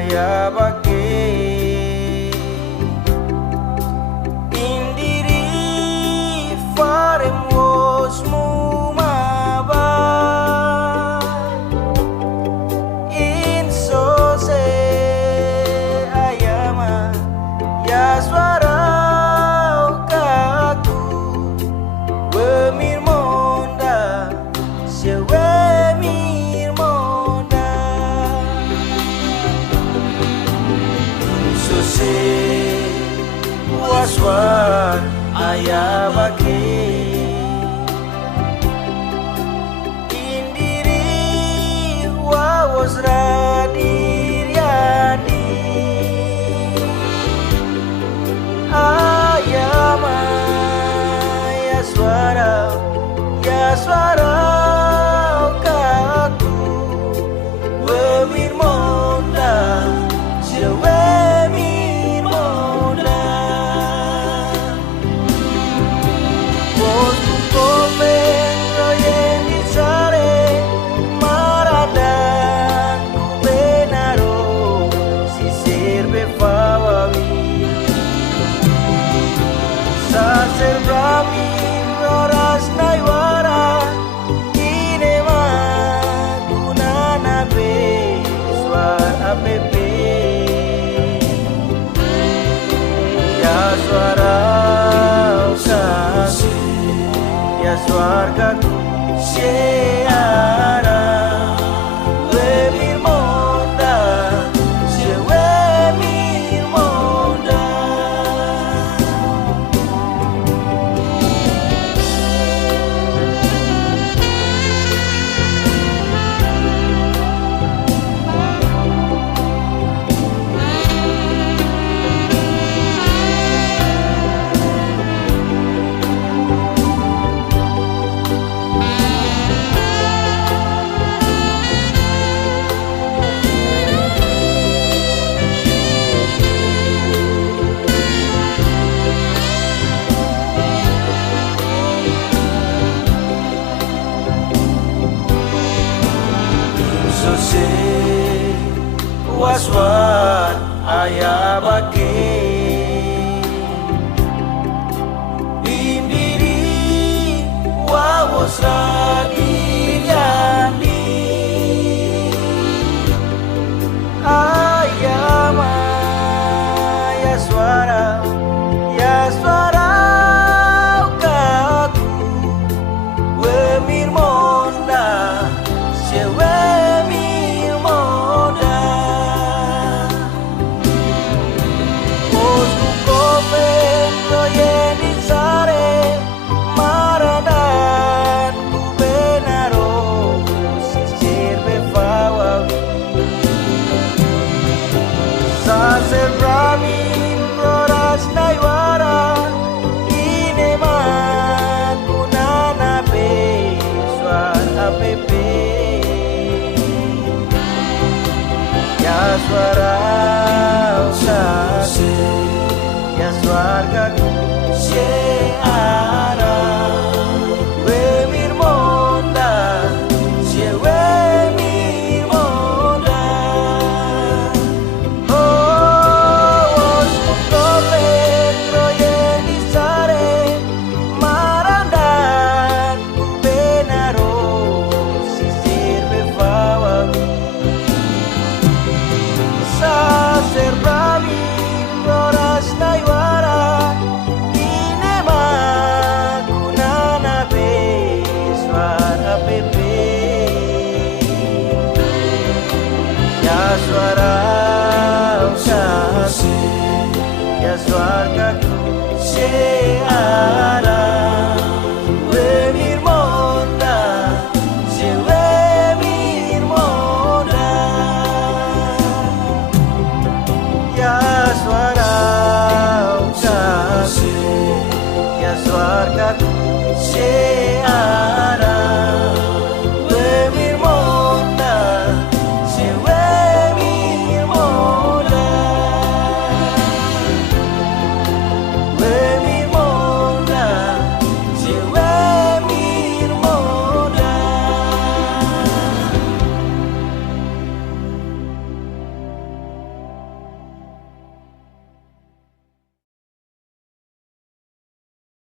ayah bagi indiri faremos mumaba inso se ayama ya suara kaku wemir monda sewemir monda sose waswan ayah bagi indiri wawas radiriani ayama ya suara kaku wemir monda sewemir monda bos komen royen di sare maradan ku benaro sisir befawawi saser brami roras naiwara inema kunana be suar apepe ya suara usasi ya suargaku siara wemir monda sewemir monda sose waswan ayah bagi indiri wawas